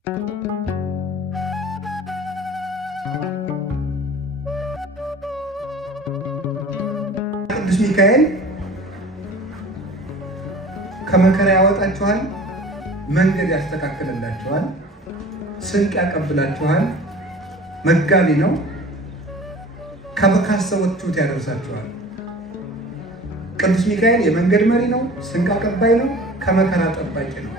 ቅዱስ ሚካኤል ከመከራ ያወጣችኋል፣ መንገድ ያስተካክልላችኋል፣ ስንቅ ያቀብላችኋል፣ መጋቢ ነው፣ ካሰባችሁት ያደርሳችኋል። ቅዱስ ሚካኤል የመንገድ መሪ ነው፣ ስንቅ አቀባይ ነው፣ ከመከራ ጠባቂ ነው።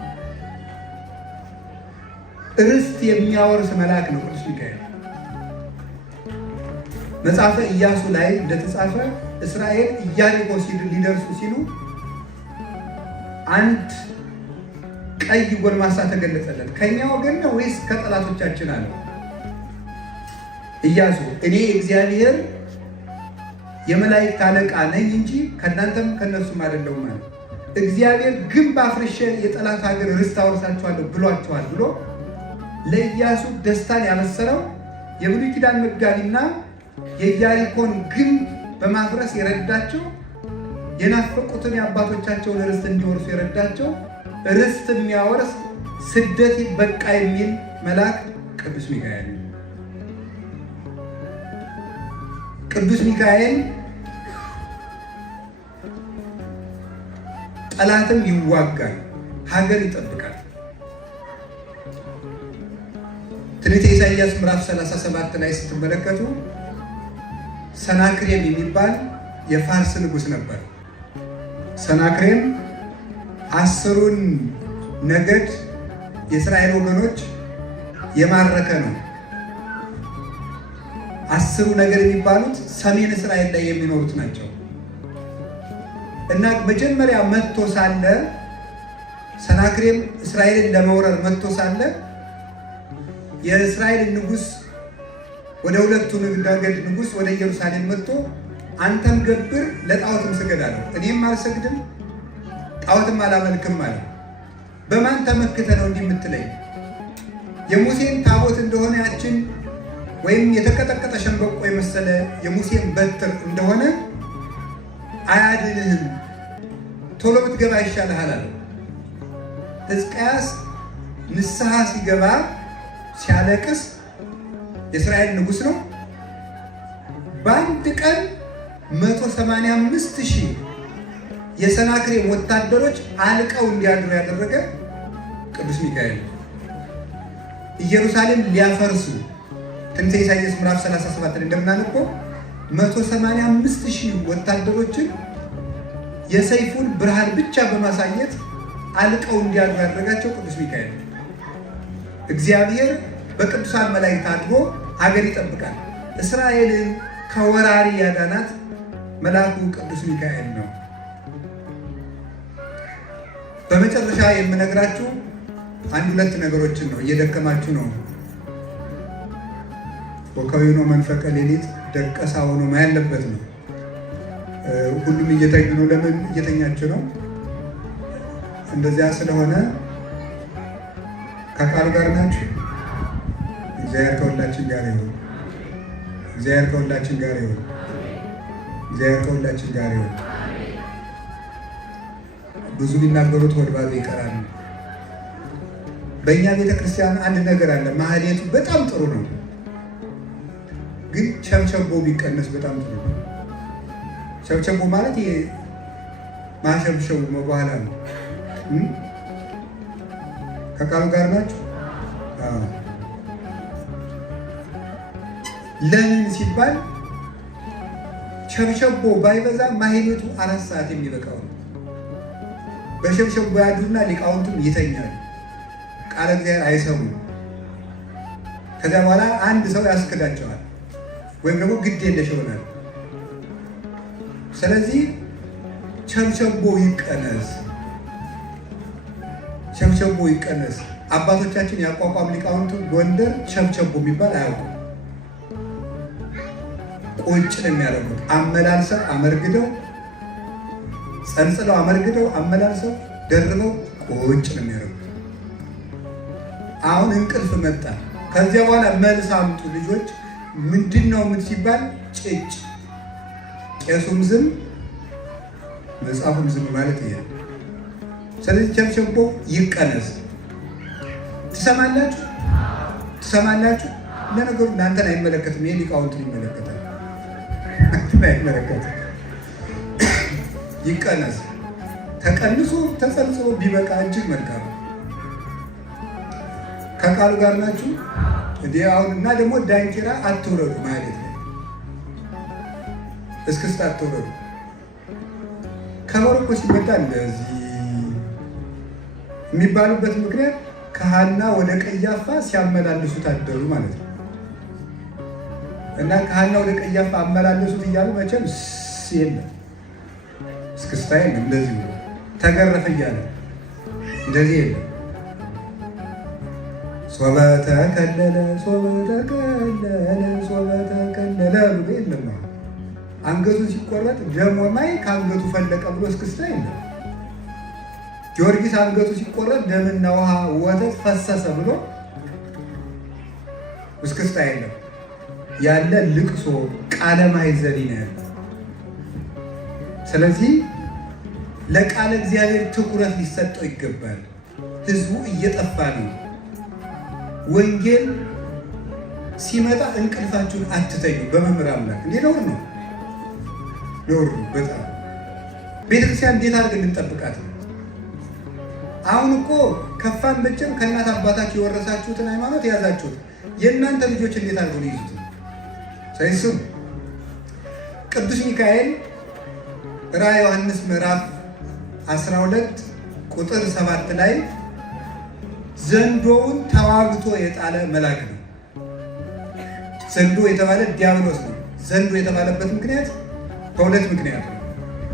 ርስት የሚያወርስ መልአክ ነው ቅዱስ ሚካኤል። መጽሐፈ ኢያሱ ላይ እንደተጻፈ እስራኤል ኢያሪኮ ሊደርሱ ሲሉ አንድ ቀይ ጎልማሳ ተገለጸለት። ከኛ ወገን ነው ወይስ ከጠላቶቻችን አለው። ኢያሱ እኔ እግዚአብሔር የመላእክት አለቃ ነኝ እንጂ ከእናንተም ከነሱም አይደለሁም ማለት እግዚአብሔር ግንብ አፍርሼ የጠላት ሀገር ርስት አወርሳችኋለሁ ብሏቸዋል ብሎ ለኢያሱ ደስታን ያበሰረው የብሉይ ኪዳን መጋቢና የኢያሪኮን ግንብ በማፍረስ የረዳቸው የናፈቁትን የአባቶቻቸውን ርስት እንዲወርሱ የረዳቸው ርስት የሚያወርስ ስደት በቃ የሚል መልአክ ቅዱስ ሚካኤል። ቅዱስ ሚካኤል ጠላትም ይዋጋል፣ ሀገር ይጠብቃል። ትንቢተ ኢሳይያስ ምዕራፍ 37 ላይ ስትመለከቱ ሰናክሬም የሚባል የፋርስ ንጉሥ ነበር። ሰናክሬም 10ን ነገድ የእስራኤል ወገኖች የማረከ ነው። 10ሩ ነገድ የሚባሉት ሰሜን እስራኤል ላይ የሚኖሩት ናቸው። እና መጀመሪያ መጥቶ ሳለ ሰናክሬም እስራኤልን ለመውረር መጥቶ ሳለ የእስራኤል ንጉሥ ወደ ሁለቱ ነገድ ንጉሥ ወደ ኢየሩሳሌም መጥቶ አንተም ገብር ለጣዖትም ስገድ አለው። እኔም አልሰግድም ጣዖትም አላመልክም አለ። በማን ተመክተ ነው እንዲህ የምትለኝ? የሙሴን ታቦት እንደሆነ ያችን ወይም የተቀጠቀጠ ሸንበቆ የመሰለ የሙሴን በትር እንደሆነ አያድንህም፣ ቶሎ ብትገባ ይሻልሃል አለ። ሕዝቅያስ ንስሐ ሲገባ ሲያለቅስ የእስራኤል ንጉሥ ነው። በአንድ ቀን 185,000 የሰናክሬም ወታደሮች አልቀው እንዲያድሩ ያደረገ ቅዱስ ሚካኤል። ኢየሩሳሌም ሊያፈርሱ ትንቢተ ኢሳይያስ ምዕራፍ 37 ላይ እንደምናነበው 185,000 ወታደሮችን የሰይፉን ብርሃን ብቻ በማሳየት አልቀው እንዲያድሩ ያደረጋቸው ቅዱስ ሚካኤል። እግዚአብሔር በቅዱሳን መላእክት አድሮ ሀገር ይጠብቃል። እስራኤልን ከወራሪ ያዳናት መልአኩ ቅዱስ ሚካኤል ነው። በመጨረሻ የምነግራችሁ አንድ ሁለት ነገሮችን ነው። እየደከማችሁ ነው። ወካዊ ነው መንፈቀ ሌሊት ደቀሳ ሆኖ ያለበት ነው። ሁሉም እየተኙ ነው። ለምን እየተኛችሁ ነው? እንደዚያ ስለሆነ ከቃሉ ጋር ናችሁ። እግዚአብሔር ከሁላችን ጋር ይሁን። እግዚአብሔር ከሁላችን ጋር ይሁን። እግዚአብሔር ከሁላችን ጋር ይሁን። ብዙ ሊናገሩት ወደ ባዶ ይቀራል። በእኛ ቤተክርስቲያን አንድ ነገር አለ። ማህሌቱ በጣም ጥሩ ነው፣ ግን ቸብቸቦ ቢቀነስ በጣም ጥሩ ነው። ቸብቸቦ ማለት ማሸብሸቡ መባህላ ነው። ከቃሉ ጋር ናችሁ። ለምን ሲባል ቸብቸቦ ባይበዛ ማህሌቱ 4 ሰዓት የሚበቃው ነው። በሸብሸቦ ያዱና ሊቃውንቱም ይተኛሉ፣ ቃለ እግዚአብሔር አይሰሙም። ከዚያ በኋላ አንድ ሰው ያስክዳቸዋል ወይም ደግሞ ግድ የለሽ ይሆናል። ስለዚህ ቸብቸቦ ይቀነስ፣ ቸብቸቦ ይቀነስ። አባቶቻችን ያቋቋም ሊቃውንቱ ጎንደር ቸብቸቦ የሚባል አያውቁም። ቁጭ ነው የሚያደርጉት። አመላልሰው አመርግደው ጸንጽለው አመርግደው አመላልሰው ደርበው ቁጭ ነው የሚያደርጉት። አሁን እንቅልፍ መጣ። ከዚያ በኋላ መልስ አምጡ ልጆች። ምንድን ነው ምን ሲባል ጭጭ። ቄሱም ዝም መጽሐፉም ዝም ማለት ይሄ። ስለዚህ ቸብቸቦ ይቀነስ። ትሰማላችሁ? ትሰማላችሁ? ለነገሩ እናንተን አይመለከትም። ይሄ ሊቃውንትን ይመለከታል። አይመለከትም። ይቀነስ፣ ተቀንሶ ተጸንሶ ቢበቃ እጅግ መልካም። ከቃሉ ጋር ናችሁ እንዴ? አሁን እና ደግሞ ዳንኪራ አትውረዱ ማለት ነው። እስክስታ አትውረዱ። ከበሮ እኮ ሲመጣ እንደዚህ የሚባሉበት ምክንያት ከሐና ወደ ቀያፋ ሲያመላልሱት አደሩ ማለት ነው። እና ከሐና ወደ ቀያፋ አመላለሱት እያሉ መቼም የለም እስክስታ የለም። እንደዚህ ብሎ ተገረፈ እያለ እንደዚህ የለም። ሶበ ተከለለ ሶበ ተከለለ ሶበ ተከለለ ብሎ የለም። አንገቱ ሲቆረጥ ደም ወማይ ከአንገቱ ፈለቀ ብሎ እስክስታ የለም። ጊዮርጊስ አንገቱ ሲቆረጥ ደምና ውሃ ወተት ፈሰሰ ብሎ እስክስታ የለም። ያለ ልቅሶ ቃለ ማሕዘኒ ነው ያለ። ስለዚህ ለቃለ እግዚአብሔር ትኩረት ሊሰጠው ይገባል። ህዝቡ እየጠፋ ነው። ወንጌል ሲመጣ እንቅልፋችሁን አትተኙ። በመምህር አምላክ እንዴ ነው ነው በጣም ቤተክርስቲያን እንዴት አድርገን እንጠብቃት ነው? አሁን እኮ ከፋን በጭም ከእናት አባታችሁ የወረሳችሁትን ሃይማኖት የያዛችሁት የእናንተ ልጆች እንዴት አድርገው ይይዙት? ሳይስም ቅዱስ ሚካኤል ራዕየ ዮሐንስ ምዕራፍ 12 ቁጥር 7 ላይ ዘንዶውን ተዋግቶ የጣለ መልአክ ነው። ዘንዶ የተባለ ዲያብሎስ ነው። ዘንዶ የተባለበት ምክንያት በሁለት ምክንያት ነው።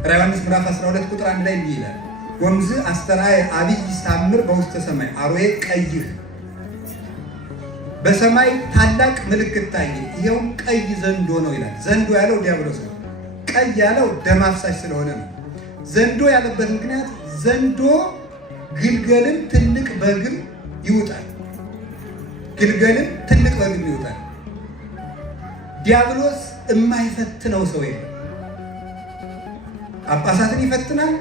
ራዕየ ዮሐንስ ምዕራፍ 12 ቁጥር 1 ላይ እንዲህ ይላል፣ ወምዝ አስተርአየ ዐቢይ ተአምር በውስተ ሰማይ አርዌ ቀይሕ፣ በሰማይ ታላቅ ምልክት ታየ፣ ይኸውም ቀይ ዘንዶ ነው ይላል። ዘንዶ ያለው ዲያብሎስ ነው። ቀይ ያለው ደም አፍሳሽ ስለሆነ ነው። ዘንዶ ያለበት ምክንያት ዘንዶ ግልገልን ትልቅ በግም ይውጣል። ግልገልን ትልቅ በግም ይውጣል። ዲያብሎስ የማይፈትነው ሰው የለም። ጳጳሳትን ይፈትናል፣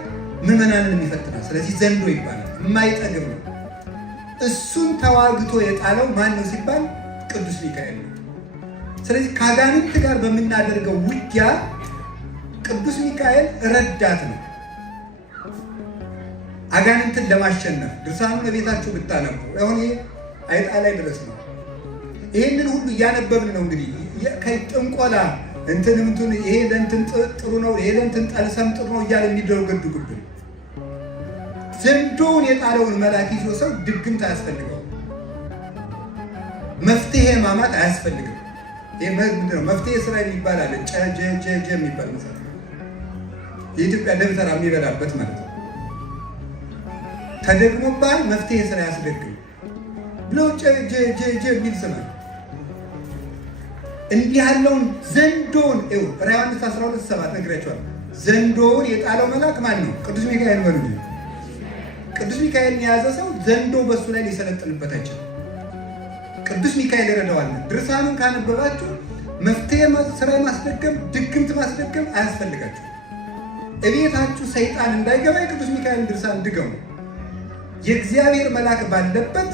ምዕመናንን ይፈትናል። ስለዚህ ዘንዶ ይባላል። የማይጠግብ ነው። እሱን ተዋግቶ የጣለው ማን ነው ሲባል ቅዱስ ሚካኤል ነው። ስለዚህ ከአጋንንት ጋር በምናደርገው ውጊያ ቅዱስ ሚካኤል ረዳት ነው። አጋንንትን ለማሸነፍ ድርሳኑን ለቤታችሁ ብታነቡ አሁን ይሄ አይጣ ላይ ድረስ ነው። ይሄንን ሁሉ እያነበብን ነው እንግዲህ ከጥንቆላ እንትን ይሄ ለእንትን ጥሩ ነው፣ ይሄ ለእንትን ጠልሰም ጥሩ ነው እያለ የሚደረገድጉብን ዘንዶውን የጣለውን መልአክ ይዞ ሰው ድግምት አያስፈልገው፣ መፍትሄ ማማት አያስፈልግም። ይሄ ምንድን ነው? መፍትሄ ስራ የሚባል አለ። ጨጀጀጀ የሚባል መጽሐፍ የኢትዮጵያ ደብተራ የሚበላበት ማለት ነው። ተደግሞባል መፍትሄ ስራ ያስደግም ብሎ ጨጀጀጀ የሚል ስማ እንዲህ ያለውን ዘንዶውን ራዕየ ዮሐንስ 12:7 ነግሬያቸዋለሁ። ዘንዶውን የጣለው መልአክ ማን ነው? ቅዱስ ሚካኤል ነው። ቅዱስ ሚካኤልን የያዘ ሰው ዘንዶ በሱ ላይ ሊሰለጥንበት አይችልም። ቅዱስ ሚካኤል ይረዳዋል። ድርሳኑን ካነበባችሁ መፍትሄ ስራ ማስደገም፣ ድግምት ማስደገም አያስፈልጋችሁ። እቤታችሁ ሰይጣን እንዳይገባ የቅዱስ ሚካኤልን ድርሳን ድገሙ። የእግዚአብሔር መልአክ ባለበት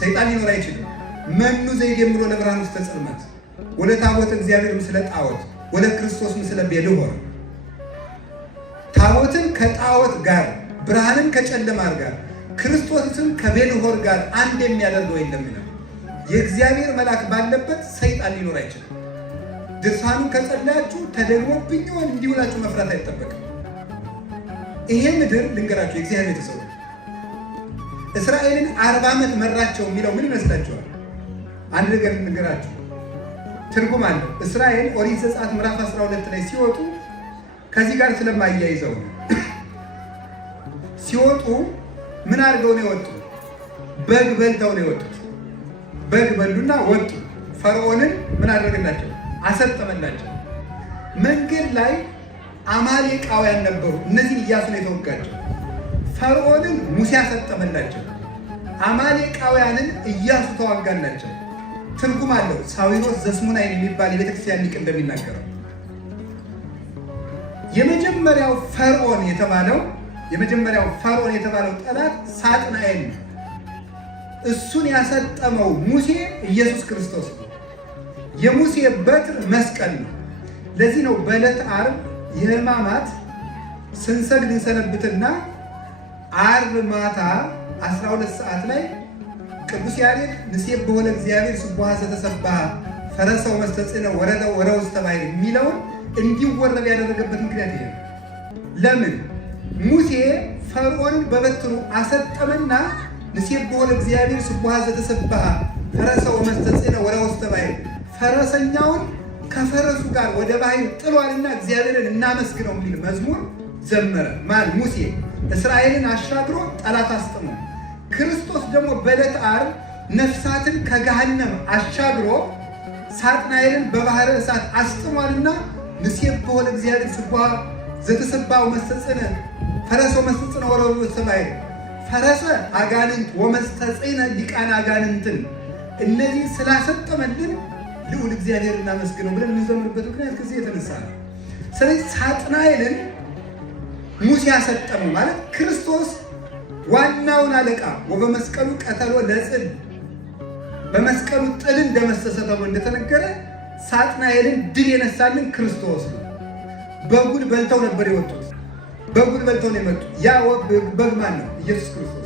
ሰይጣን ሊኖር አይችልም። መኑ ዘይደምሮ ለብርሃን ውስተ ጽልመት ወለ ታቦተ እግዚአብሔር ምስለ ጣዖት ወለ ክርስቶስ ምስለ ቤልሆር። ታቦትን ከጣዖት ጋር፣ ብርሃንን ከጨለማ ጋር፣ ክርስቶስን ከቤልሆር ጋር አንድ የሚያደርገው የለም ነው። የእግዚአብሔር መልአክ ባለበት ሰይጣን ሊኖር አይችልም። ድርሳኑን ከጸለያችሁ ተደግሞብኝ ይሆን እንዲህ ብላችሁ መፍራት አይጠበቅም። ይሄ ምድር ልንገራችሁ፣ የእግዚአብሔር ቤተሰቦች እስራኤልን 40 ዓመት መራቸው የሚለው ምን ይመስላችኋል? አንድ ነገር ልንገራችሁ፣ ትርጉም አለው። እስራኤል ኦሪት ዘጸአት ምዕራፍ 12 ላይ ሲወጡ ከዚህ ጋር ስለማያይዘው ነው። ሲወጡ ምን አድርገው ነው የወጡ? በግ በልተው ነው የወጡት። በግ በሉና ወጡ። ፈርዖንን ምን አደረገላቸው? አሰጠመላቸው። መንገድ ላይ አማሌቃውያን ነበሩ። እነዚህ ኢያሱ ነው የተወጋቸው። ፈርዖንን ሙሴ አሰጠመላቸው። አማሌቃውያንን ኢያሱ ተዋጋላቸው። ትርጉም አለው። ሳዊሮስ ዘስሙናይን የሚባል የቤተክርስቲያን ሊቅ እንደሚናገረው የመጀመሪያው ፈርዖን የተባለው ጠላት ሳጥናኤል ነው። እሱን ያሰጠመው ሙሴ ኢየሱስ ክርስቶስ ነው። የሙሴ በትር መስቀል ነው። ለዚህ ነው በዕለተ ዓርብ የሕማማት ስንሰግድ እንሰነብትና ዓርብ ማታ 12 ሰዓት ላይ ቅዱስ ያሬድ ንሴብሖ ለእግዚአብሔር ስቡሐ ዘተሰብሐ ፈረሰ ወመስተጽእነ ወረደ ወረውስተ ባሕር የሚለውን እንዲወረድ ያደረገበት ምክንያት ይሄ ነው። ለምን? ሙሴ ፈርዖንን በበትሩ አሰጠመና ንሴብሖ ለእግዚአብሔር ስቡሐ ዘተሰብሐ ፈረሰ ወመስተጽእነ ወረውስተ ባሕር ፈረሰኛውን ከፈረሱ ጋር ወደ ባሕር ጥሏልና እግዚአብሔርን እናመስግነው የሚል መዝሙር ዘመረ። ማን? ሙሴ። እስራኤልን አሻግሮ ጠላት አስጥሞ። ክርስቶስ ደግሞ በዕለተ ዓርብ ነፍሳትን ከገሃነም አሻግሮ ሳጥናኤልን በባሕረ እሳት አስጥሟልና ንሴብሖ ለእግዚአብሔር ስቡሐ ዘተሰብሐ ወመስተጽእነ ፈረሰ ወመስተጽእነ ወረውስተ ባሕር ፈረሰ አጋንንት ወመስተጽእነ ሊቃነ አጋንንትን እነዚህ ስላሰጠመልን ልዑል እግዚአብሔር እናመስግነው ብለን የምንዘምርበት ምክንያት ከዚህ የተነሳ ነው። ስለዚህ ሳጥናኤልን ሙሴ አሰጠመው ማለት ክርስቶስ ዋናውን አለቃ ወበመስቀሉ ቀተሎ ለጽል በመስቀሉ ጥልን ደመሰሰ ተብሎ እንደተነገረ ሳጥናኤልን ድል የነሳልን ክርስቶስ ነው። በጉን በልተው ነበር የወጡት። በጉን በልተው ነው የመጡት። ያ በግ ማን ነው? ኢየሱስ ክርስቶስ።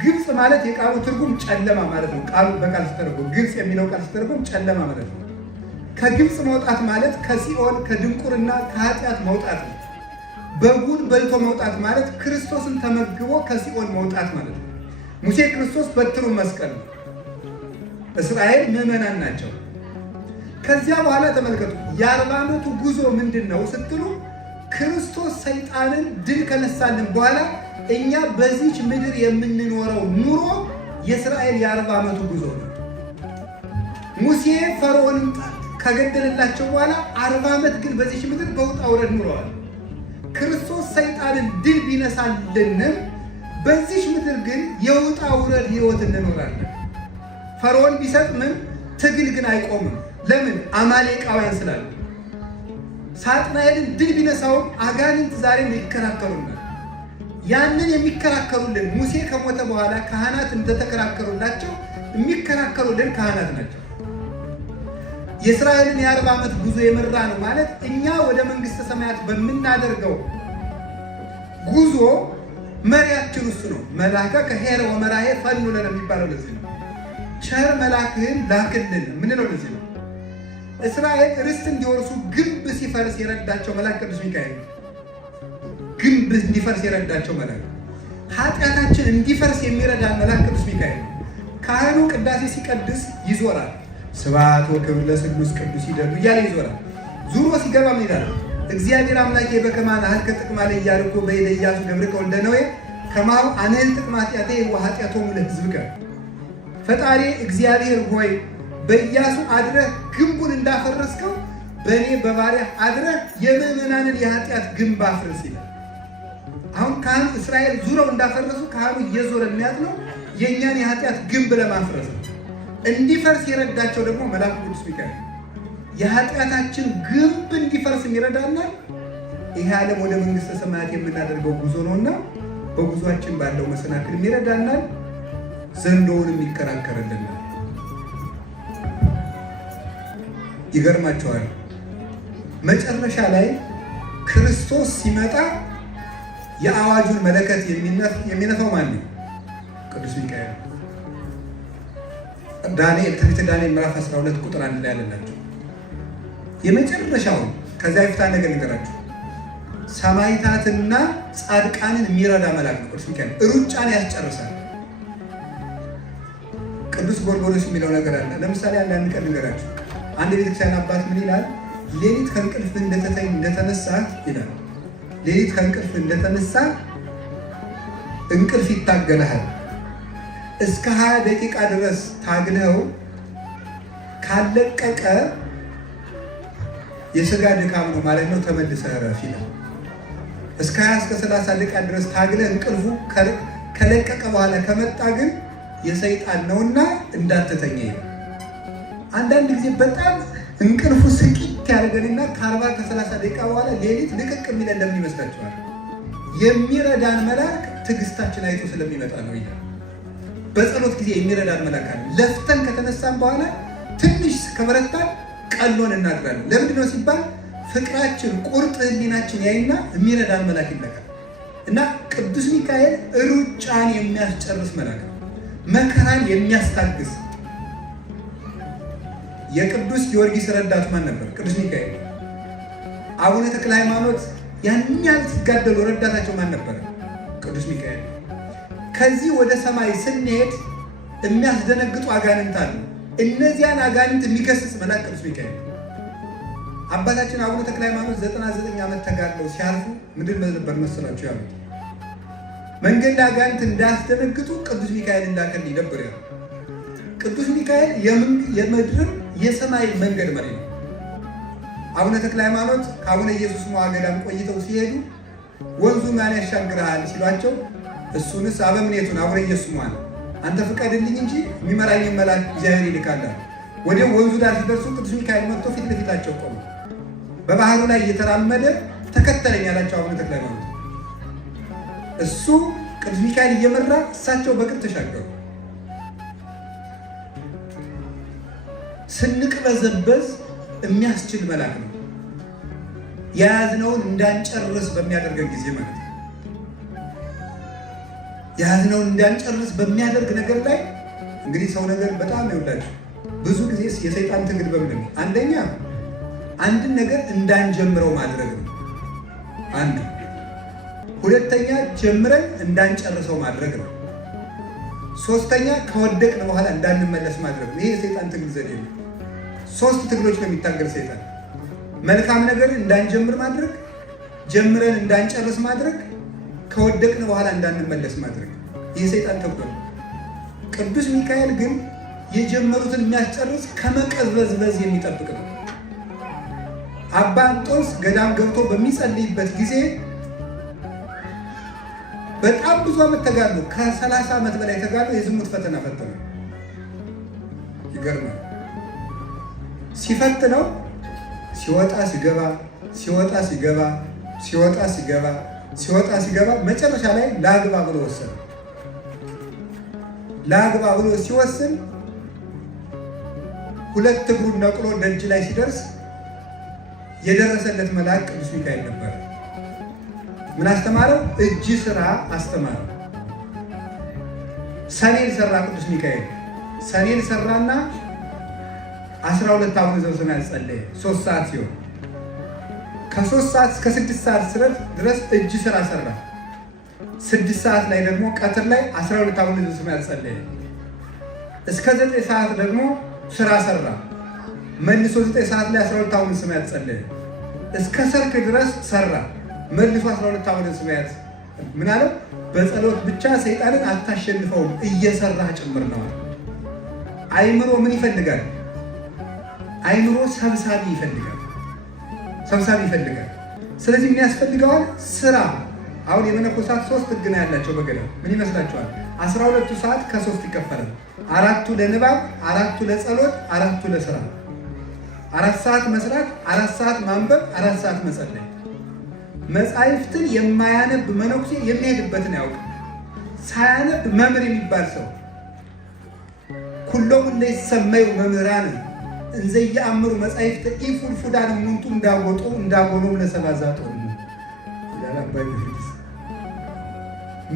ግብፅ ማለት የቃሉ ትርጉም ጨለማ ማለት ነው። ቃሉ በቃል ሲተረጎም ግብፅ የሚለው ቃል ሲተረጎም ጨለማ ማለት ነው። ከግብፅ መውጣት ማለት ከሲኦል ከድንቁርና ከኃጢአት መውጣት ነው። በጉን በልቶ መውጣት ማለት ክርስቶስን ተመግቦ ከሲኦል መውጣት ማለት ነው። ሙሴ ክርስቶስ በትሩን መስቀል ነው። እስራኤል ምዕመናን ናቸው። ከዚያ በኋላ ተመልከቱ፣ የ40 ዓመቱ ጉዞ ምንድን ነው ስትሉ ክርስቶስ ሰይጣንን ድል ከነሳልን በኋላ እኛ በዚች ምድር የምንኖረው ኑሮ የእስራኤል የ40 ዓመቱ ጉዞ ነው። ሙሴ ፈርዖንን ከገደለላቸው በኋላ 40 ዓመት ግን በዚች ምድር በውጣ ውረድ ኑረዋል። ክርስቶስ ሰይጣንን ድል ቢነሳልንም በዚች ምድር ግን የውጣ ውረድ ሕይወት እንኖራለን። ፈርዖን ቢሰጥምም ትግል ግን አይቆምም። ለምን? አማሌቃውያን ስላሉ። ሳጥናኤልን ድል ቢነሳውም አጋንንት ዛሬም ይከራከሩናል። ያንን የሚከራከሩልን ሙሴ ከሞተ በኋላ ካህናት እንደተከራከሩላቸው የሚከራከሩልን ካህናት ናቸው። የእስራኤልን የ40 ዓመት ጉዞ የመራ ነው ማለት እኛ ወደ መንግሥተ ሰማያት በምናደርገው ጉዞ መሪያችን እሱ ነው። መልአከ ከሄረ ወመራሄ ፈኑ ለነ የሚባለው ለዚህ ነው። ቸር መልአክህን ላክልን ምንለው ለዚህ ነው። እስራኤል ርስት እንዲወርሱ ግንብ ሲፈርስ የረዳቸው መልአክ ቅዱስ ሚካኤል ነው። ግንብ እንዲፈርስ የረዳቸው መልአክ። ኃጢአታችን እንዲፈርስ የሚረዳን መልአክ ቅዱስ ሚካኤል ነው። ካህኑ ቅዳሴ ሲቀድስ ይዞራል። ስብሐት ወክብር ለስሉስ ቅዱስ ይደሉ እያለ ይዞራል። ዙሮ ሲገባ ምን ይላል? እግዚአብሔር አምላኬ በከመ አልከ ጥቅማ ለኢያሪኮ በእደ ኢያሱ ገብርከ ወልደ ነዌ ከማሁ አንህል ጥቅመ ኃጢአቴ ወኃጢአቶሙ ለሕዝብከ። ፈጣሪ እግዚአብሔር ሆይ በኢያሱ አድረህ ግንቡን እንዳፈረስከው በእኔ በባሪያህ አድረህ የምዕመናንን የኃጢአት ግንብ አፍርስ ይላል። አሁን ካህኑ እስራኤል ዙረው እንዳፈረሱ ካህኑ እየዞረ የሚያጥነው የእኛን የኃጢአት ግንብ ለማፍረስ ነው። እንዲፈርስ የረዳቸው ደግሞ መልአኩ ቅዱስ ሚካኤል የኃጢአታችን ግንብ እንዲፈርስ ይረዳናል። ይህ ዓለም ወደ መንግሥተ ሰማያት የምናደርገው ጉዞ ነውና በጉዟችን ባለው መሰናክል ይረዳናል። ዘንዶውንም ይከራከርልናል። ይገርማቸዋል። መጨረሻ ላይ ክርስቶስ ሲመጣ የአዋጁን መለከት የሚነፋው ማን ነው? ቅዱስ ሚካኤል። ዳንኤል ትንቢተ ዳንኤል ምዕራፍ 12 ቁጥር 1 ላይ ያለላቸው የመጨረሻውን። ከዚያ ይፍታ ነገር ንገራችሁ። ሰማዕታትና ጻድቃንን የሚረዳ መልአክ ቅዱስ ሚካኤል ሩጫን ያስጨርሳል። ቅዱስ ጎርጎርዮስ የሚለው ነገር አለ። ለምሳሌ አንድ ቀን ንገራችሁ። አንድ ቤተክርስቲያን አባት ምን ይላል? ሌሊት ከእንቅልፍ እንደተነሳ ይላል። ሌሊት ከእንቅልፍ እንደተነሳ እንቅልፍ ይታገለሃል። እስከ 20 ደቂቃ ድረስ ታግለው ካለቀቀ የሥጋ ድካም ነው ማለት ነው። ተመልሰህ እረፍ ይላል። እስከ 20 እስከ 30 ደቂቃ ድረስ ታግለህ እንቅልፉ ከለቀቀ በኋላ ከመጣ ግን የሰይጣን ነውና እንዳትተኛ ይላል። አንዳንድ ጊዜ በጣም እንቅልፉ ስቂት ያደርገንና ከ40 ከ30 ደቂቃ በኋላ ሌሊት ልቅቅ የሚለን ለምን ይመስላችኋል? የሚረዳን መልአክ ትዕግስታችን አይቶ ስለሚመጣ ነው ይላል። በጸሎት ጊዜ የሚረዳን መልአክ አለ። ለፍተን ከተነሳን በኋላ ትንሽ ከበረታን ቀሎን እናድራለን። ለምንድን ነው ሲባል ፍቅራችን ቁርጥ ህሊናችን ያይና የሚረዳን መልአክ ይላካል። እና ቅዱስ ሚካኤል ሩጫን የሚያስጨርስ መልአክ ነው። መከራን የሚያስታግስ። የቅዱስ ጊዮርጊስ ረዳት ማን ነበር? ቅዱስ ሚካኤል። አቡነ ተክለ ሃይማኖት ያን ያህል ሲጋደሉ ረዳታቸው ማን ነበር? ቅዱስ ሚካኤል። ከዚህ ወደ ሰማይ ስንሄድ የሚያስደነግጡ አጋንንት አሉ። እነዚያን አጋንንት የሚገስጽ መልአክ ቅዱስ ሚካኤል። አባታችን አቡነ ተክለ ሃይማኖት 99 ዓመት ተጋድለው ሲያልፉ ምንድን ነበር መሰላችሁ ያሉት? መንገድ ላይ አጋንንት እንዳያስደነግጡ ቅዱስ ሚካኤል እንዳከልኝ ነበር ያሉት። ቅዱስ ሚካኤል የምድርም የሰማይ መንገድ መሪ ነው። አቡነ ተክለ ሃይማኖት ከአቡነ ኢየሱስ ሞዐ ገዳም ቆይተው ሲሄዱ ወንዙ ማን ያሻግርሃል ሲሏቸው እሱንስ አበምኔቱን አቡነ ኢየሱስ ሞዐን አንተ ፍቀድልኝ እንጂ የሚመራኝ መልአክ እግዚአብሔር ይልካል። ወዲያው ወንዙ ዳር ሲደርሱ ቅዱስ ሚካኤል መጥቶ ፊት ለፊታቸው ቆመ። በባህሩ ላይ እየተራመደ ተከተለኝ ያላቸው አቡነ ተክለ ሃይማኖት። እሱ ቅዱስ ሚካኤል እየመራ እሳቸው በእግር ተሻገሩ። ስንቅበዘበዝ የሚያስችል መልአክ ነው። የያዝነውን እንዳንጨርስ በሚያደርገን ጊዜ ማለት ነው። የያዝነውን እንዳንጨርስ በሚያደርግ ነገር ላይ እንግዲህ ሰው ነገር በጣም ይወዳችሁ። ብዙ ጊዜ የሰይጣን ትግል በምንድን ነው? አንደኛ አንድን ነገር እንዳንጀምረው ማድረግ ነው አንዱ። ሁለተኛ ጀምረን እንዳንጨርሰው ማድረግ ነው። ሶስተኛ ከወደቅን በኋላ እንዳንመለስ ማድረግ ነው። ይሄ የሰይጣን ትግል ዘዴ ነው። 3 ትግሎች ነው የሚታገል ሰይጣን። መልካም ነገር እንዳንጀምር ማድረግ፣ ጀምረን እንዳንጨርስ ማድረግ፣ ከወደቅን በኋላ እንዳንመለስ ማድረግ። ይህ ሰይጣን ተግባር። ቅዱስ ሚካኤል ግን የጀመሩትን የሚያስጨርስ ከመቀዝበዝበዝ የሚጠብቅ ነው። አባ እንጦንስ ገዳም ገብቶ በሚጸልይበት ጊዜ በጣም ብዙ ዓመት ተጋድሎ ከ30 ዓመት በላይ ተጋድሎ የዝሙት ፈተና ፈተነ። ይገርማል። ሲፈትነው ሲወጣ ሲገባ ሲወጣ ሲገባ ሲወጣ ሲገባ ሲወጣ ሲገባ መጨረሻ ላይ ላግባ ብሎ ወሰነ። ላግባ ብሎ ሲወስን 2 እግሩን ነቅሎ ደጅ ላይ ሲደርስ የደረሰለት መልአክ ቅዱስ ሚካኤል ነበር። ምን አስተማረው? እጅ ስራ አስተማረው። ሰኔን ሰራ ቅዱስ ሚካኤል። ሰኔን ሰራና 12 አቡነ ዘበሰማያት ጸለየ። 3 ሰዓት ሲሆን ከ3 ሰዓት እስከ 6 ሰዓት ድረስ እጅ ስራ ሰራ። 6 ሰዓት ላይ ደግሞ ቀትር ላይ 12 አቡነ ዘበሰማያት ጸለየ። እስከ 9 ሰዓት ደግሞ ስራ ሰራ። መልሶ 9 ሰዓት ላይ 12 አቡነ ዘበሰማያት ጸለየ። እስከ ሰርክ ድረስ ሰራ። መልሶ 12 አቡነ ዘበሰማያት ምን አለው? በጸሎት ብቻ ሰይጣንን አታሸንፈውም፣ እየሰራህ ጭምር ነው። አይምሮ ምን ይፈልጋል? አይምሮ ሰብሳቢ ይፈልጋል። ሰብሳቢ ይፈልጋል። ስለዚህ ምን ያስፈልገዋል? ስራ። አሁን የመነኮሳት 3 ሕግ ነው ያላቸው በገዳም። ምን ይመስላችኋል? 12ቱ ሰዓት ከ3 ይከፈላል። 4ቱ ለንባብ፣ 4ቱ ለጸሎት፣ 4ቱ ለስራ። 4 ሰዓት መስራት፣ 4 ሰዓት ማንበብ፣ 4 ሰዓት መጸለይ። መጻሕፍትን የማያነብ መነኩሴ የሚሄድበትን ያውቅ። ሳያነብ መምህር የሚባል ሰው ኩሎሙ ለይሰመዩ መምህራን እንዘ ይአምሩ መጻሕፍተ ኢፉልፉዳን እሙንቱ እንዳጎጡ እንዳጎኖም ለሰብአ ዘአጦሙ።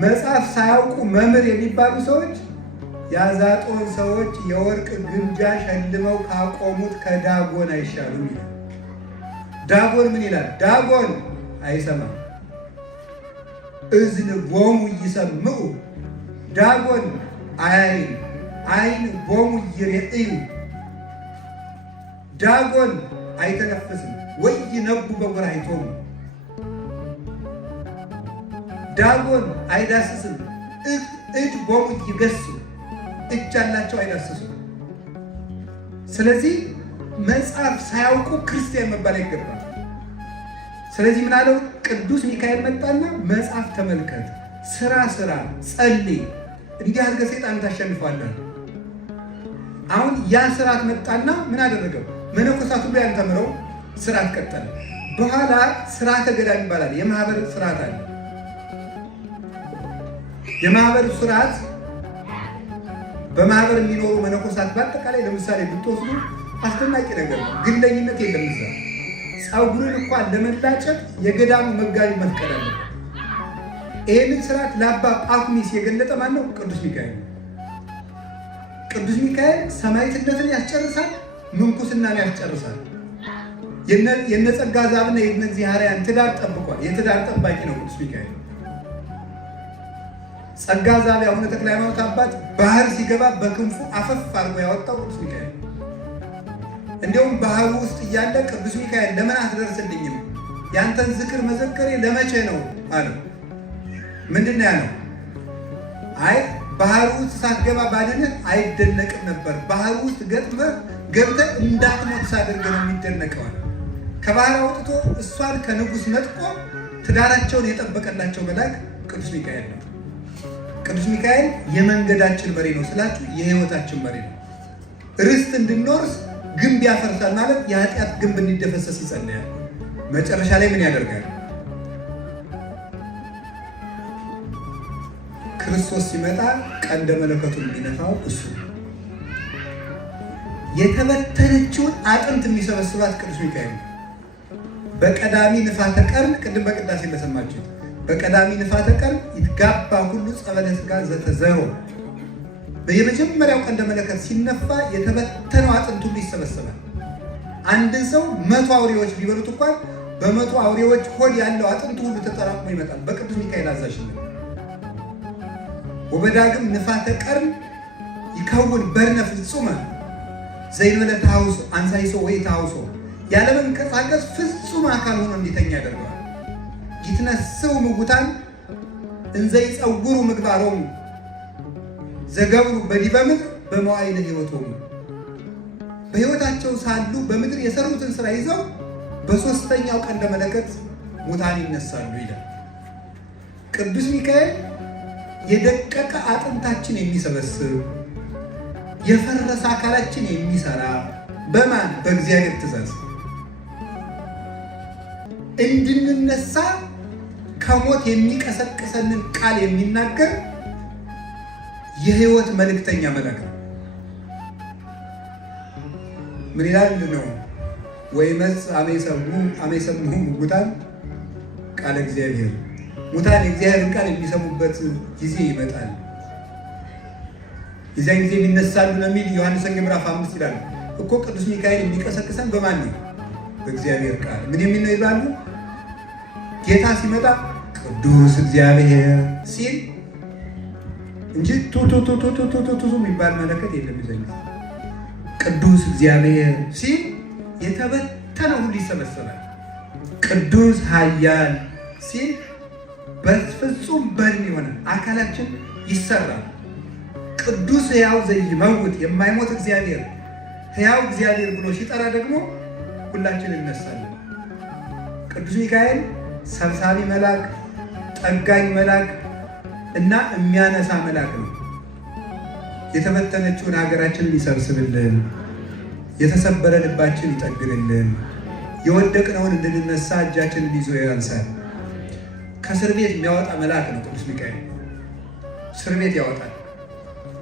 መጽሐፍ ሳያውቁ መምህር የሚባሉ ሰዎች የአዛጦን ሰዎች የወርቅ ግምጃ ሸልመው ካቆሙት ከዳጎን አይሻሉም ይላል። ዳጎን ምን ይላል? ዳጎን አይሰማም። እዝን ቦሙ ይሰምዑ። ዳጎን አያይም። አይን ቦሙ ይሬእዩ። ዳጎን አይተነፍስም። ወይ ነቡ በጉራይቶሙ። ዳጎን አይዳስስም። እድ ቦሙ ይገሱ። እጅ አላቸው አይዳስሱም። ስለዚህ መጽሐፍ ሳያውቁ ክርስቲያን መባል አይገባም። ስለዚህ ምን አለው? ቅዱስ ሚካኤል መጣና መጽሐፍ ተመልከት፣ ስራ ስራ፣ ጸልይ፣ እንዲህ አድርገህ ሰይጣን ታሸንፋለህ። አሁን ያ ስርዓት መጣና ምን አደረገው? መነኮሳት ሁሉ ያን ተምረው ስርዓት ቀጠለ። በኋላ ስርዓተ ገዳም ይባላል። የማህበር ስርዓት አለ። የማህበር ስርዓት በማህበር የሚኖሩ መነኮሳት በአጠቃላይ ለምሳሌ ብትወስዱ አስደናቂ ነገር ነው። ግለኝነት የለም እዛ። ፀጉርን እንኳን ለመላጨት የገዳሙ መጋቢ መፍቀድ አለ። ይህንን ስርዓት ለአባ ጳኩሚስ የገለጠ ማን ነው? ቅዱስ ሚካኤል ነው። ቅዱስ ሚካኤል ሰማዕትነትን ያስጨርሳል፣ ምንኩስናን ያስጨርሳል። የነ ጸጋ ዛብና የነ እግዚአብሔርን ትዳር ጠብቋል። የትዳር ጠባቂ ነው ቅዱስ ሚካኤል። ጸጋ ዛብ አቡነ ተክለ ሃይማኖት አባት ባህር ሲገባ በክንፉ አፈፍ አድርጎ ያወጣው ቅዱስ ሚካኤል። እንዲሁም ባህሩ ውስጥ እያለ ቅዱስ ሚካኤል ለምን አትደርስልኝም? ያንተን ዝክር መዘከሬ ለመቼ ነው አለው። ምንድን ነው ያለው? አይ ባህሩ ውስጥ ሳትገባ ባድንህ አይደነቅም ነበር። ባህሩ ውስጥ ገብተህ እንዳትሞት ሳደርግ ነው የሚደነቀው። ከባህር አውጥቶ እሷን ከንጉሥ ነጥቆ ትዳራቸውን የጠበቀላቸው መልአክ ቅዱስ ሚካኤል ነው። ቅዱስ ሚካኤል የመንገዳችን መሪ ነው ስላችሁ የሕይወታችን መሪ ነው። ርስት እንድንወርስ ግንብ ያፈርሳል ማለት የኃጢአት ግንብ እንዲደፈሰስ ይጸልያል። መጨረሻ ላይ ምን ያደርጋል? ክርስቶስ ሲመጣ ቀንደ መለከቱን የሚነፋው እሱ ነው። የተበተነችውን አጥንት የሚሰበስባት ቅዱስ ሚካኤል ነው። በቀዳሚ ንፋተ ቀርን ቅድም በቅዳሴ እንደሰማችሁት በቀዳሚ ንፋተ ቀርን ይትጋባ ሁሉ ጸበለ ሥጋ ዘተዘሮ የመጀመሪያው ቀንደ መለከት ሲነፋ የተበተነው አጥንት ሁሉ ይሰበሰባል። አንድን ሰው 100 አውሬዎች ቢበሉት እንኳን በ100 አውሬዎች ሆድ ያለው አጥንት ሁሉ ተጠራቅሞ ይመጣል በቅዱስ ሚካኤል አዛዥነት። ወበዳግም ንፋተ ቀርን ይከውን በርነ ፍጹመ ዘይንበለ ተሐውሶ አንሳይሶ ወይ ተሐውሶ ያለመንቀሳቀስ ፍጹም አካል ሆኖ እንዲተኛ ያደርገዋል። ይትነስው ምውታን እንዘ ይጸውሩ ምግባሮሙ ዘገብሩ በዲበ ምድር በመዋዕለ ሕይወቶሙ በሕይወታቸው ሳሉ በምድር የሰሩትን ስራ ይዘው በሦስተኛው ቀንደ መለከት ሙታን ይነሳሉ ይላል። ቅዱስ ሚካኤል የደቀቀ አጥንታችን የሚሰበስብ የፈረሰ አካላችን የሚሰራ በማን? በእግዚአብሔር ትእዛዝ እንድንነሳ ከሞት የሚቀሰቅሰንን ቃል የሚናገር የሕይወት መልእክተኛ መልአክ ነው። ምን ይላል ነው? ወይመጽእ አመ ይሰምዑ ሙታን ቃለ እግዚአብሔር። ሙታን የእግዚአብሔርን ቃል የሚሰሙበት ጊዜ ይመጣል፣ የዚያን ጊዜ የሚነሳሉ ነው የሚል ዮሐንስ ወንጌል ምዕራፍ 5 ይላል እኮ። ቅዱስ ሚካኤል የሚቀሰቅሰን በማን ነው? በእግዚአብሔር ቃል። ምን የሚል ነው ይላሉ? ጌታ ሲመጣ ቅዱስ እግዚአብሔር ሲል እንጂ ቱቱቱቱቱቱቱ የሚባል መለከት የለም። ይዘኝ ቅዱስ እግዚአብሔር ሲል የተበተነ ሁሉ ይሰበሰባል። ቅዱስ ኃያል ሲል በፍጹም በድን የሆነ አካላችን ይሰራል። ቅዱስ ሕያው ዘይመውት የማይሞት እግዚአብሔር ሕያው እግዚአብሔር ብሎ ሲጠራ ደግሞ ሁላችን እነሳለን። ቅዱስ ሚካኤል ሰብሳቢ መልአክ፣ ጠጋኝ መልአክ እና የሚያነሳ መልአክ ነው። የተበተነችውን ሀገራችንን ይሰብስብልን፣ የተሰበረ ልባችን ይጠግንልን፣ የወደቅነውን እንድንነሳ እጃችንን ይዞ ያንሳል። ከእስር ቤት የሚያወጣ መልአክ ነው ቅዱስ ሚካኤል። እስር ቤት ያወጣል።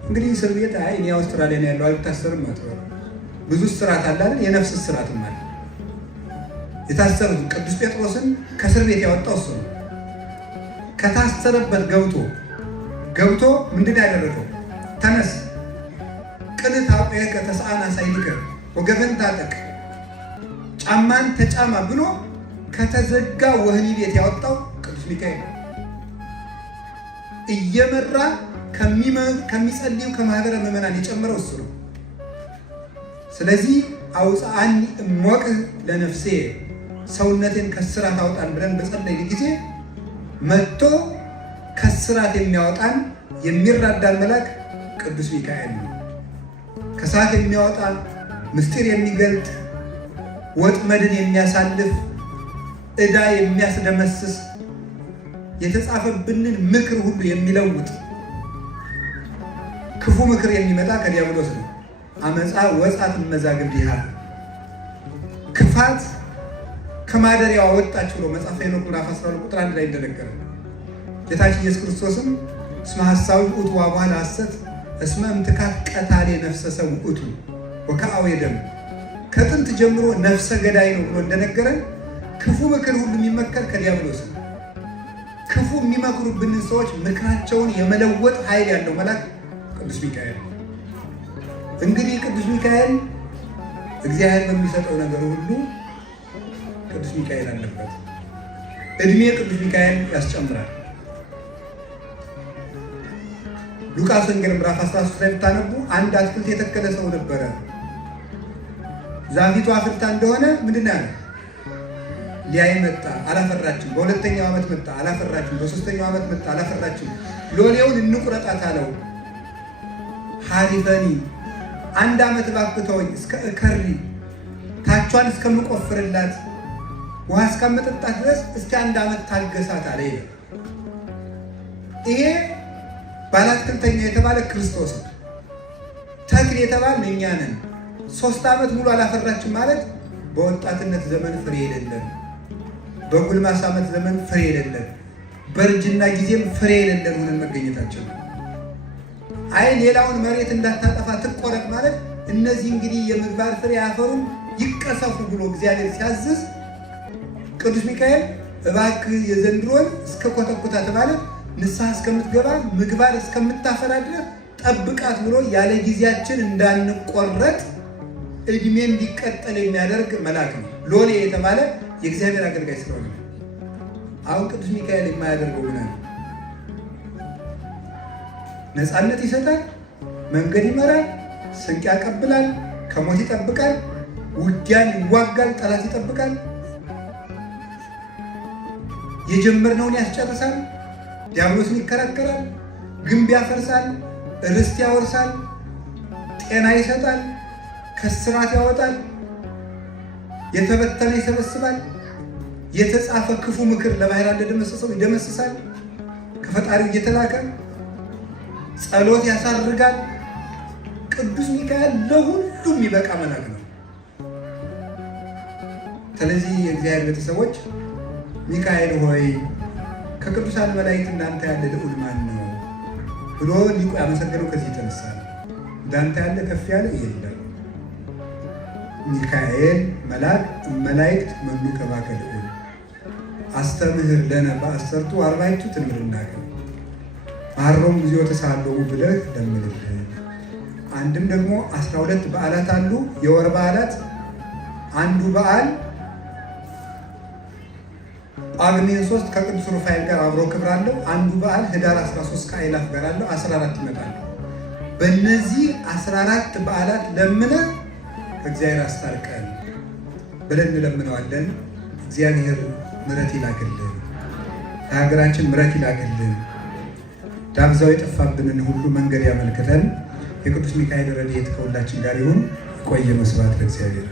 እንግዲህ እስር ቤት እኔ አውስትራሊያ ነው ያለው አልታሰርም አትበሉ። ብዙ እስራት አለ አይደል? የነፍስ እስራትም አለ። የታሰሩት ቅዱስ ጴጥሮስን ከእስር ቤት ያወጣው እሱ ነው። ከታሰረበት ገብቶ ምንድን ያደረገው? ተነስ ቅንት አውቀከ ተስአና ሳይልከ ወገበን ታጠቅ፣ ጫማን ተጫማ ብሎ ከተዘጋ ወህኒ ቤት ያወጣው ቅዱስ ሚካኤል ነው። እየመራ ከሚጸልዩ ከማህበረ ምዕመናን የጨመረው እሱ ነው። ስለዚህ አውፅአኒ እሞቅህ ለነፍሴ ሰውነቴን ከስራት አውጣን ብለን በጸለይን ጊዜ መጥቶ ከስራት የሚያወጣን የሚራዳን መልአክ ቅዱስ ሚካኤል ነው። ከሰዓት የሚያወጣ ምስጢር የሚገልጥ ወጥመድን የሚያሳልፍ ዕዳ የሚያስደመስስ የተጻፈብንን ምክር ሁሉ የሚለውጥ ክፉ ምክር የሚመጣ ከዲያብሎስ ነው። አመፃ ወጻት መዛግብቲሃ ክፋት ከማደሪያዋ ወጣች ብሎ መጽሐፈ ሄኖክ ምዕራፍ 12 ቁጥር 1 ላይ እንደነገረ ጌታችን ኢየሱስ ክርስቶስም እስመ ሐሳዊ ውእቱ ወአቡኃ ለሐሰት እስመ እምትካት ቀታሌ ነፍሰ ሰው ውእቱ ወከአዌ ደም ከጥንት ጀምሮ ነፍሰ ገዳይ ነው ብሎ እንደነገረን ክፉ ምክር ሁሉ የሚመከር ከዲያብሎስ ነው። ክፉ የሚመክሩብን ሰዎች ምክራቸውን የመለወጥ ኃይል ያለው መልአክ ቅዱስ ሚካኤል። እንግዲህ ቅዱስ ሚካኤል እግዚአብሔር በሚሰጠው ነገር ሁሉ ቅዱስ ሚካኤል አለበት። እድሜ ቅዱስ ሚካኤል ያስጨምራል። ሉቃስ ወንጌል ምዕራፍ 13 ላይ ብታነቡ አንድ አትክልት የተከለ ሰው ነበረ። ዛፊቱ አፍርታ እንደሆነ ምንድን ነው ያለው? ሊያይ መጣ፣ አላፈራችም። በሁለተኛው ዓመት መጣ፣ አላፈራችም። በሶስተኛው ዓመት መጣ፣ አላፈራችም። ሎሌውን እንቁረጣት አለው። ሐሪፈኒ አንድ ዓመት ባክተውኝ እስከ እከሪ ታቿን እስከምቆፍርላት ውሃ እስከምጠጣት ድረስ እስከ አንድ ዓመት ታገሳት አለ። ይሄ ባለአትክልተኛ የተባለ ክርስቶስ ነው። ተክል የተባልን እኛ ነን። 3 ዓመት ሙሉ አላፈራችም ማለት በወጣትነት ዘመን ፍሬ የሌለን፣ በጉልማሳ ዓመት ዘመን ፍሬ የሌለን፣ በእርጅና ጊዜም ፍሬ የሌለን ሆነን መገኘታችን ነው። አይ ሌላውን መሬት እንዳታጠፋ ትቆረጥ ማለት እነዚህ እንግዲህ የምግባር ፍሬ አፈሩን ይቀሰፉ ብሎ እግዚአብሔር ሲያዝዝ ቅዱስ ሚካኤል እባክህ የዘንድሮን እስከ ኮተኩታት ማለት ንስሐ እስከምትገባ ምግባር እስከምታፈራ ድረስ ጠብቃት ብሎ ያለ ጊዜያችን እንዳንቆረጥ እድሜ እንዲቀጠል የሚያደርግ መልአክ ነው። ሎሌ የተባለ የእግዚአብሔር አገልጋይ ስለሆነ አሁን ቅዱስ ሚካኤል የማያደርገው ምን ነው? ነፃነት ይሰጣል፣ መንገድ ይመራል፣ ስንቅ ያቀብላል፣ ከሞት ይጠብቃል፣ ውጊያን ይዋጋል፣ ጠላት ይጠብቃል፣ የጀመርነውን ያስጨርሳል፣ ዲያብሎስን ይከራከራል፣ ግንብ ያፈርሳል፣ ርስት ያወርሳል፣ ጤና ይሰጣል፣ ከስራት ያወጣል፣ የተበተነ ይሰበስባል፣ የተጻፈ ክፉ ምክር ለባህር እንደደመሰሰው ይደመስሳል፣ ከፈጣሪው እየተላከ ጸሎት ያሳርጋል። ቅዱስ ሚካኤል ለሁሉም የሚበቃ መልአክ ነው። ስለዚህ የእግዚአብሔር ቤተሰቦች ሚካኤል ሆይ ከቅዱሳን መላእክት እንዳንተ ያለ ልዑል ማን ነው ብሎ ሊቁ ያመሰገነው ከዚህ የተነሳ ነው። እንዳንተ ያለ ከፍ ያለ የለም። ሚካኤል መልአክ መላእክት መኑ ከማከ ልዑል አስተምህር ለነ በአሰርቱ አርባዕቱ ትንቢርናከ ማሮም ጊዜው ተሳለው ብለህ ለምንልን። አንድም ደግሞ 12 በዓላት አሉ፣ የወር በዓላት። አንዱ በዓል ጳጉሜን 3 ከቅዱስ ሩፋኤል ጋር አብሮ ክብር አለው። አንዱ በዓል ህዳር 13 ከአእላፍ ጋር አለው። 14 ይመጣሉ። በእነዚህ 14 በዓላት ለምነን እግዚአብሔር አስታርቀን ብለን እንለምነዋለን። እግዚአብሔር ምሕረት ይላክልን፣ ለሀገራችን ምሕረት ይላክልን፣ ዳብዛው የጠፋብንን ሁሉ መንገድ ያመልክተን። የቅዱስ ሚካኤል ረድኤት ከሁላችን ጋር ይሁን። ቆየ። መስዋዕት ለእግዚአብሔር።